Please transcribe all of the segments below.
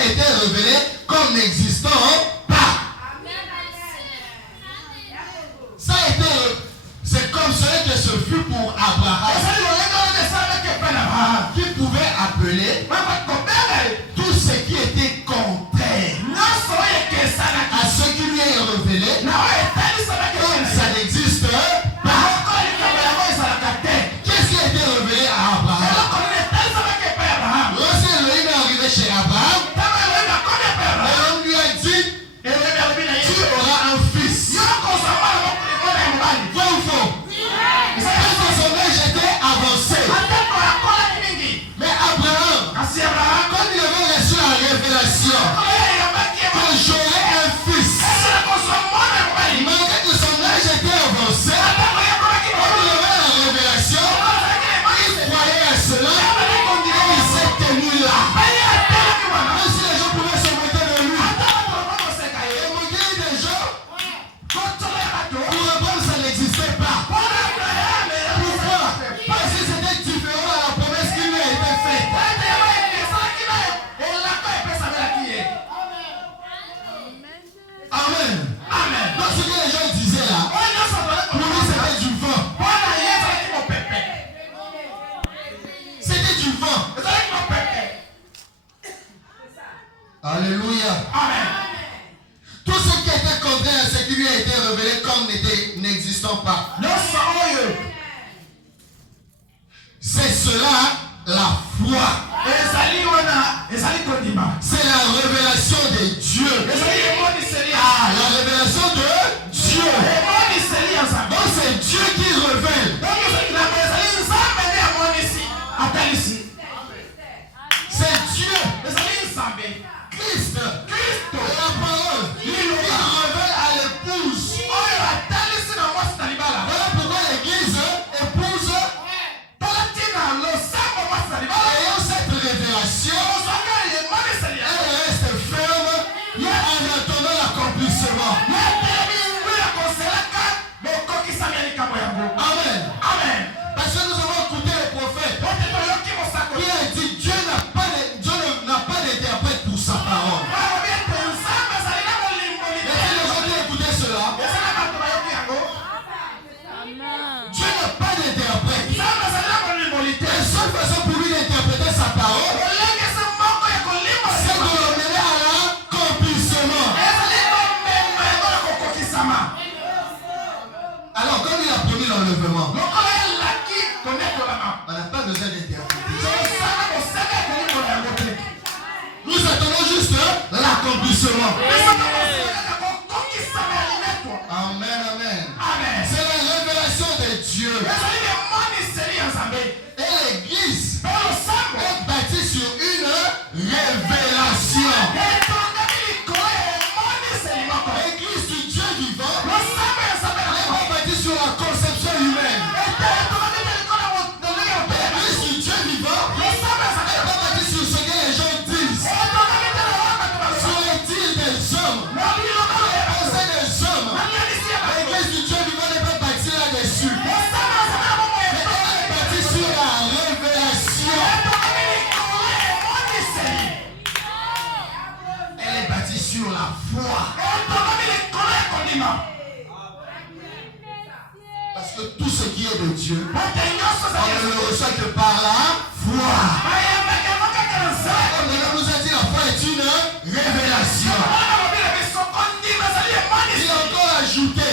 a été révélé comme n'existant pas. Ça a été, c'est comme cela que ce fut pour Abraham, qui pouvait appeler tout ce qui était contraire à ce qui lui est révélé, comme ça n'existe pas. Qu'est-ce qui a été révélé à Abraham? Lorsque Elohim est arrivé chez Abraham, Elohim lui a dit, tu auras un fils. Vrai ou faux? Parce que son âge était avancé. Mais Abraham, quand il avait reçu la révélation que j'aurais un fils, malgré que son âge était avancé, quand il avait la révélation, il croyait à cela et il s'est tenu là. Même si les gens pouvaient se moquer de lui, et moquer des gens, pour répondre, ça n'existait pas. Pourquoi? Parce que c'était différent à la promesse qui lui a été faite. Amen. Donc ce que les gens disaient là, pour lui c'était du vent. C'était du vent. Alléluia. Tout ce qui était contraire à ce qui lui a été révélé comme n'existant pas. C'est cela la foi. C'est la révélation de Dieu. Ah, la révélation de Dieu. Donc c'est Dieu qui révèle. C'est Dieu. Christ. La parole. Il révèle à l'épouse. Voilà pourquoi l'église épouse. Ayant cette révélation, elle reste ferme en attendant l'accomplissement. Amen. Parce que nous avons écouté le prophète. Il a dit Dieu n'a pas d'interprète pour sa parole. Et les gens qui écoutaient cela, Dieu n'a pas d'interprète. La seule façon pour lui d'interpréter sa parole, c'est de l'emmener à l'accomplissement. Alors, comme il a promis l'enlèvement, on n'a pas besoin d'interpréter. Nous attendons juste l'accomplissement. Amen. C'est la révélation de Dieu. Et l'église est bâtie sur une révélation. L'église du Dieu vivant n'est pas bâtie sur la conception humaine. L'église du Dieu vivant n'est pas bâtie sur ce que les gens disent, sur les dires des hommes, les pensées des hommes. L'église du Dieu vivant n'est pas bâtie là-dessus. Elle est bâtie sur la révélation. Elle est bâtie sur la foi. Parce que tout ce qui est de Dieu, on ne le reçoit que par la foi. Comme Dieu nous a dit, la foi est une révélation. Il a encore ajouté,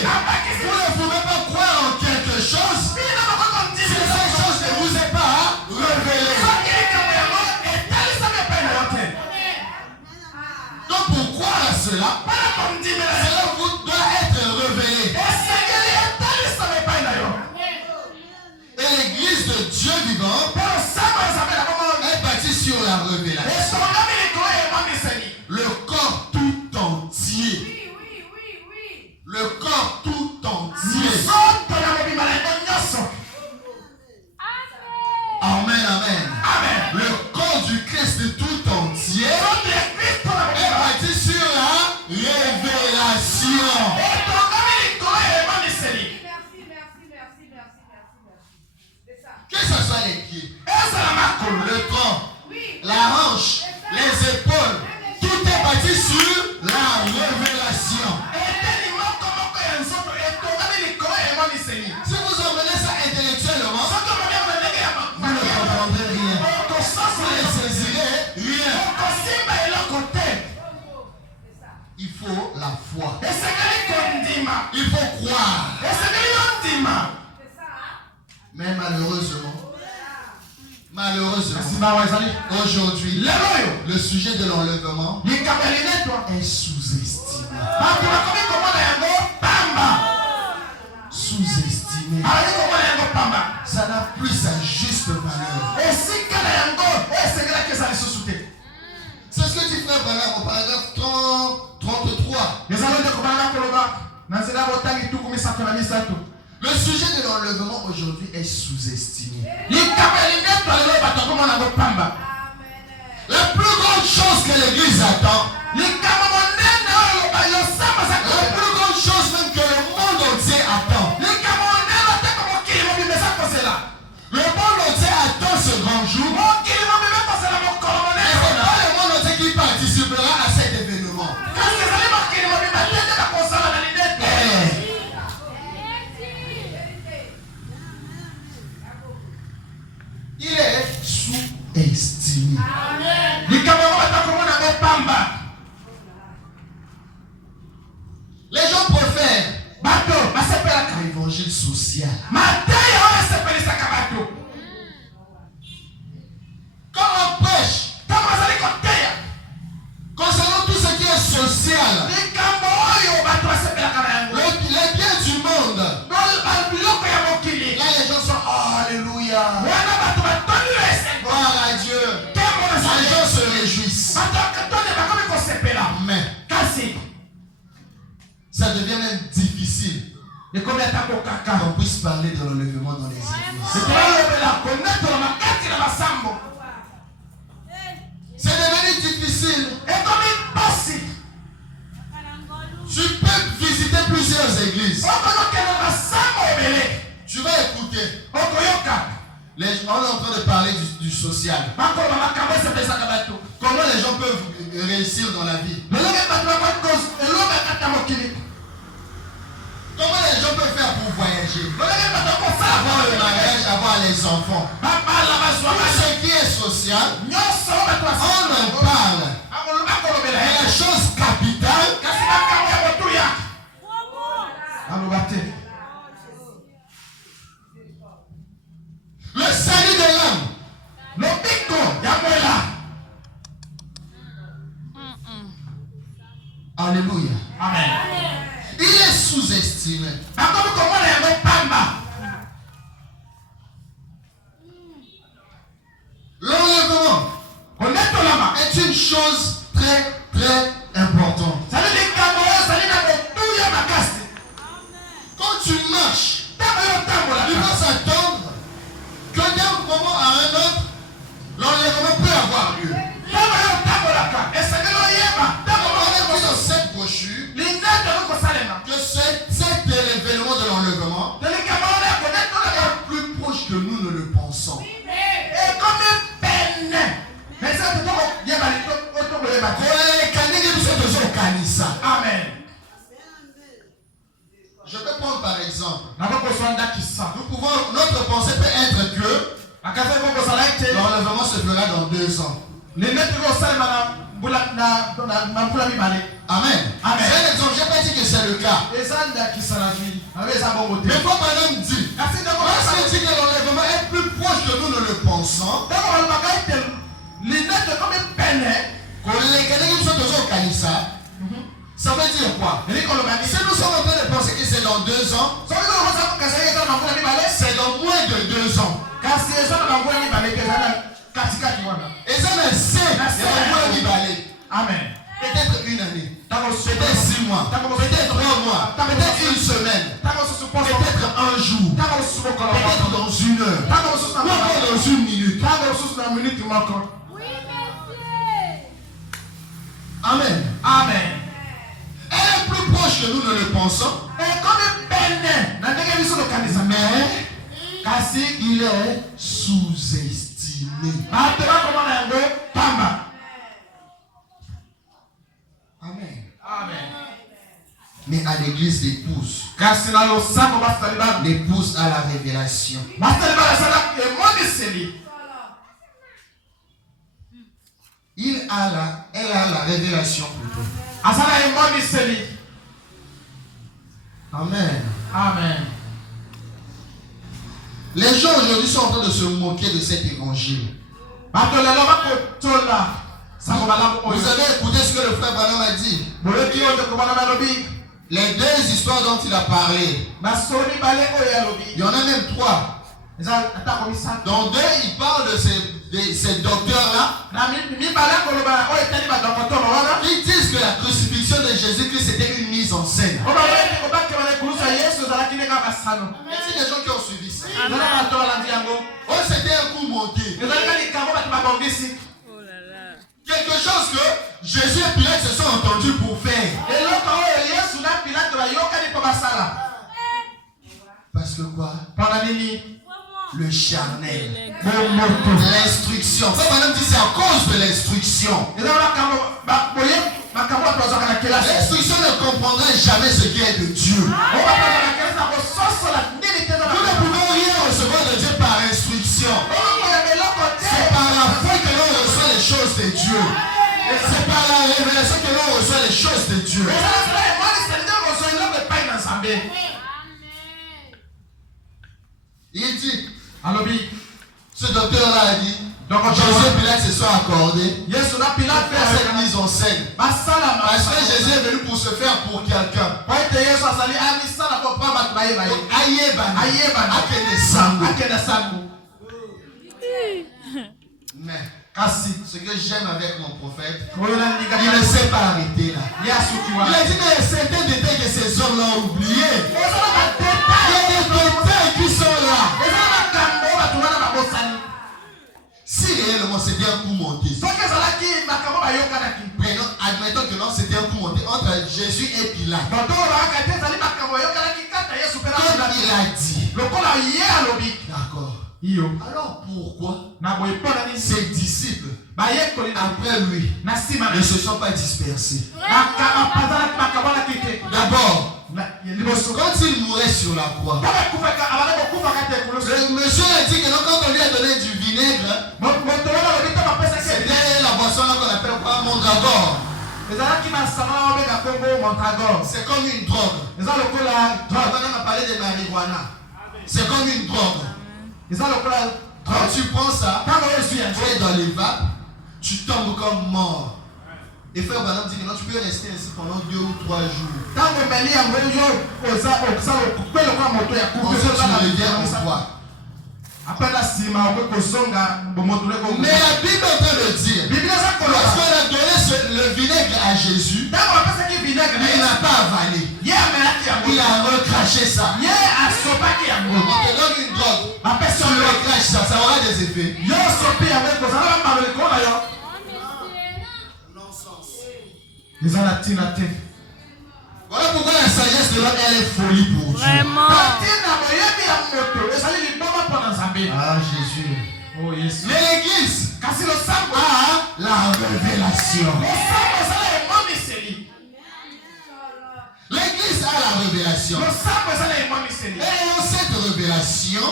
vous ne pouvez pas croire en quelque chose si cette chose ne vous est pas révélée. Donc pour croire à cela, cela vous doit être révélé. Et l'église de Dieu vivant est bâtie sur la révélation. Le corps tout entier. Le corps tout entier. Amen. Le corps du Christ tout entier est bâti sur la révélation. Que ce soit les pieds, le tronc, la hanche, Aujourd'hui, le sujet de l'enlèvement est sous-estimé. Sous-estimé. Ça n'a plus sa juste valeur. C'est ce que dit frère Branham au paragraphe 33. Le sujet de l'enlèvement aujourd'hui est sous-estimé. La plus grande chose que l'Église attend, la plus grande chose même que le monde entier attend, le monde entier attend ce grand jour. Et c'est pas le monde entier qui participera à cet événement. Il est sous-estimé. Les gens préfèrent l'évangile social. Quand on prêche concernant tout ce qui est social, les biens du monde, là les gens sont alléluia, gloire à Dieu, les gens se réjouissent. Mais ça devient même difficile qu'on puisse parler de l'enlèvement dans les églises. C'est devenu difficile. Tu peux visiter plusieurs églises. Tu vas écouter. On est en train de parler du social. Comment les gens peuvent réussir dans la vie? Comment les gens peuvent faire pour voyager? Avoir le mariage, avoir les enfants. Tout ce qui est social, on en parle. Mais la chose capitale, le salut de l'âme, alléluia. Amen. Il est sous-estimé. L'enlèvement est une chose très très importante. Quand tu marches, tu dois s'attendre que d'un moment à un autre, l'enlèvement peut avoir lieu. On a vu dans cette brochure que cet événement de l'enlèvement est plus proche que nous ne le pensons. Amen. Je peux prendre par exemple. Notre pensée peut être que l'enlèvement se fera dans 2 ans. Amen. Amen. C'est un exemple, je n'ai pas dit que c'est le cas. Mais quand Madame dit, lorsqu'il dit que l'enlèvement est plus proche que nous ne le pensons, ça veut dire quoi? Si nous sommes en train de penser que c'est dans 2 ans, c'est dans moins de 2 ans. Et ça ne sait, Amen. peut-être 1 année, peut-être 6 mois, peut-être 3 mois, peut-être 1 semaine, peut-être 1 jour, peut-être dans 1 heure, ou encore dans 1 minute. Amen. Amen. Elle est plus proche que nous ne le pensons. Mais il est sous-estimé. Amen. Amen. Mais à l'église, l'épouse a la révélation. Elle a la révélation plutôt. Amen. Amen. Les gens aujourd'hui sont en train de se moquer de cet évangile. Vous avez écouté ce que le frère Branham a dit. Les deux histoires dont il a parlé. Il y en a même 3. Dans 2, il parle de ces docteurs-là qui disent que la crucifixion de Jésus-Christ était une mise en scène. C'est des gens qui ont suivi ça. Oh, c'était un coup monté. Quelque chose que Jésus et Pilate se sont entendus pour faire. Parce que quoi? Le charnel, l'instruction. Ça, madame dit c'est à cause de l'instruction. L'instruction ne comprendrait jamais ce qui est de Dieu. Nous ne pouvons rien recevoir de Dieu par instruction. C'est par la foi que l'on reçoit les choses de Dieu. C'est par la révélation que l'on reçoit les choses de Dieu. Il dit, ce docteur-là a dit, Jésus et Pilate se sont accordés pour cette mise en scène. Parce que Jésus est venu pour se faire pour quelqu'un. Mais ce que j'aime avec mon prophète, il ne s'est pas arrêté là. Il a dit mais certains détails que ces hommes ont oublié. Il y a des détails qui sont là. Si réellement c'était un coup monté, admettons que non, c'était un coup monté entre Jésus et Pilate. Comme il a dit. D'accord. Alors pourquoi ses disciples, après lui, ne se sont pas dispersés? D'abord, quand il mourait sur la croix, le monsieur a dit que non, quand on lui a donné du vinaigre, c'était la boisson qu'on appelle quoi? Mondragore. C'est comme une drogue. On a parlé de marijuana. C'est comme une drogue. Quand tu prends ça, tu es dans les vapes, tu tombes comme mort. Et frère Branham dit que non, tu peux rester ainsi pendant 2 ou 3 jours. Ensuite, tu reviens au poids. Mais la Bible est en train de dire, lorsqu'on a donné le vinaigre à Jésus, il n'a pas avalé. Il a recraché ça. On te donne une drogue, tu recraches ça, ça aura des effets. Voilà pourquoi la sagesse de l'homme, elle est folie pour Dieu. Vraiment. Ah, Jésus. Oh, yes. Mais l'église a la révélation. L'église a la révélation. Et dans cette révélation,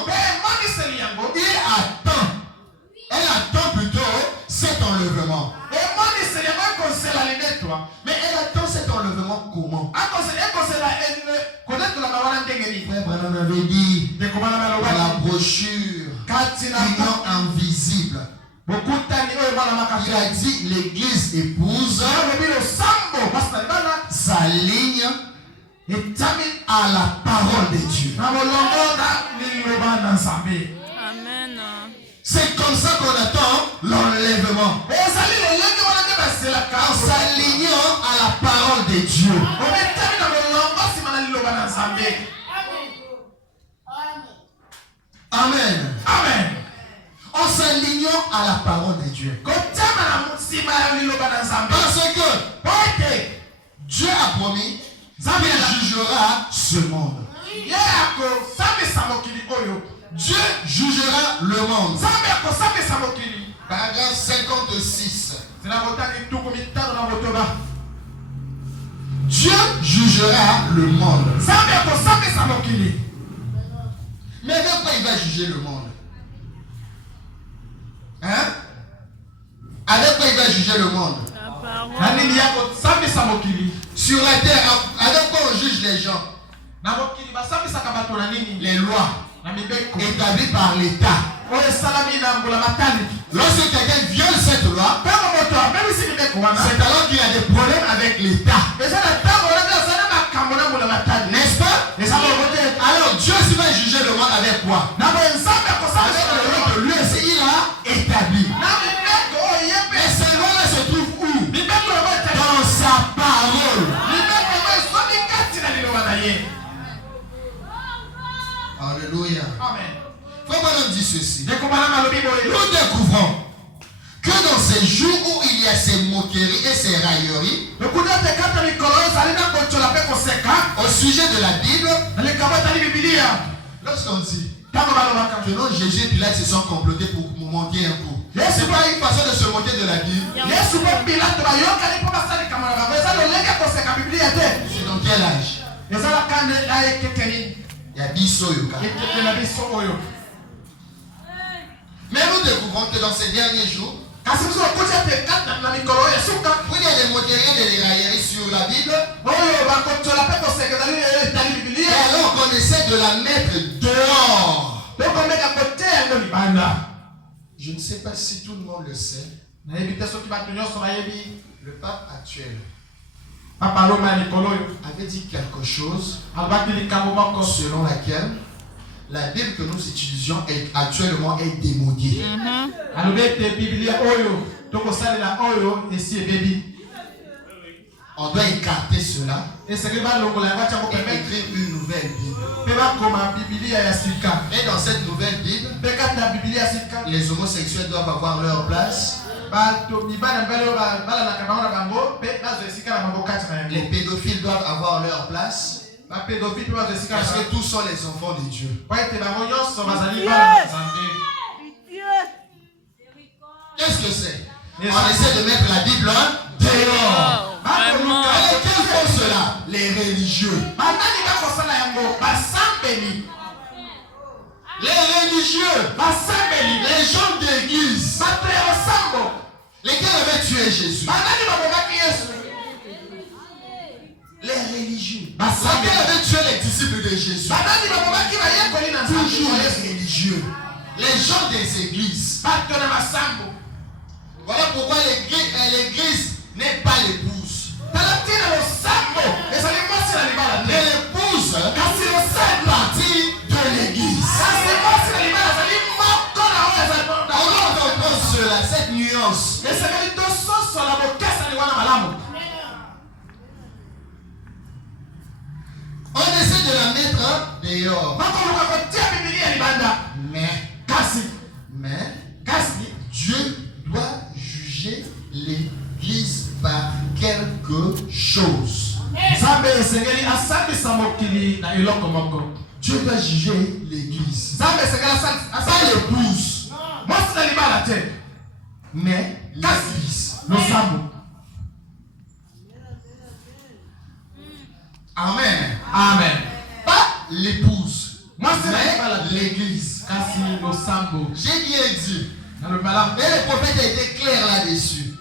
elle attend plutôt cet enlèvement. Mais elle attend cet enlèvement comment? Frère Branham avait dit dans la brochure Union invisible. Il a dit l'église épouse s'aligne à la parole de Dieu. Amen. C'est comme ça qu'on attend l'enlèvement. En s'alignant à la parole de Dieu. Amen. Amen. En s'alignant à la parole de Dieu. Parce que Dieu a promis qu'il jugera ce monde. Dieu jugera le monde. Paragraphe 56. Dieu jugera le monde. Mais avec quoi il va juger le monde? Hein? Avec quoi il va juger le monde? Sur la terre, avec quoi on juge les gens? Les lois établies par l'État. Lorsque quelqu'un viole cette loi, c'est alors qu'il y a des problèmes avec l'État. N'est-ce pas? Alors Dieu s'il va juger le monde avec quoi? Avec le roi de lui, il a établi. Mais ces lois-là se trouvent où? Dans sa parole. Alléluia. Amen. Comment on dit ceci? Nous découvrons que dans ces jours où il y a ces moqueries et ces railleries au sujet de la Bible, lorsqu'on dit que non, Jésus et Pilate se sont complotés pour manquer un coup, c'est pas une façon de se moquer de la Bible. C'est dans quel âge? Il y a Bissoyoka. Mais nous découvrons que dans ces derniers jours, où il y a des moqueries et des railleries sur la Bible, et alors qu'on essaie de la mettre dehors. Je ne sais pas si tout le monde le sait. Le pape actuel avait dit quelque chose selon laquelle la Bible que nous utilisons actuellement est démodée. On doit écarter cela et écrire une nouvelle Bible. Et dans cette nouvelle Bible, les homosexuels doivent avoir leur place. Les pédophiles doivent avoir leur place. Parce que tous sont les enfants de Dieu. Qu'est-ce que c'est? On essaie de mettre la Bible dehors. Qui font cela? Les religieux. Les religieux. Les gens d'église. Lesquels avaient tué Jésus? Les religieux. Lesquels avaient tué les disciples de Jésus? Toujours les religieux. Les gens des églises. Voilà pourquoi l'église n'est pas l'épouse. Mais l'épouse fait partie de l'église. On entend cela, cette nuance. On essaie de la mettre dehors. Mais Dieu doit juger l'église par quelque chose. Dieu doit juger l'église. Pas l'épouse. Mais l'église. Amen. Amen. Pas l'épouse. Mais l'église. J'ai bien dit. Et le prophète a été clair là-dessus.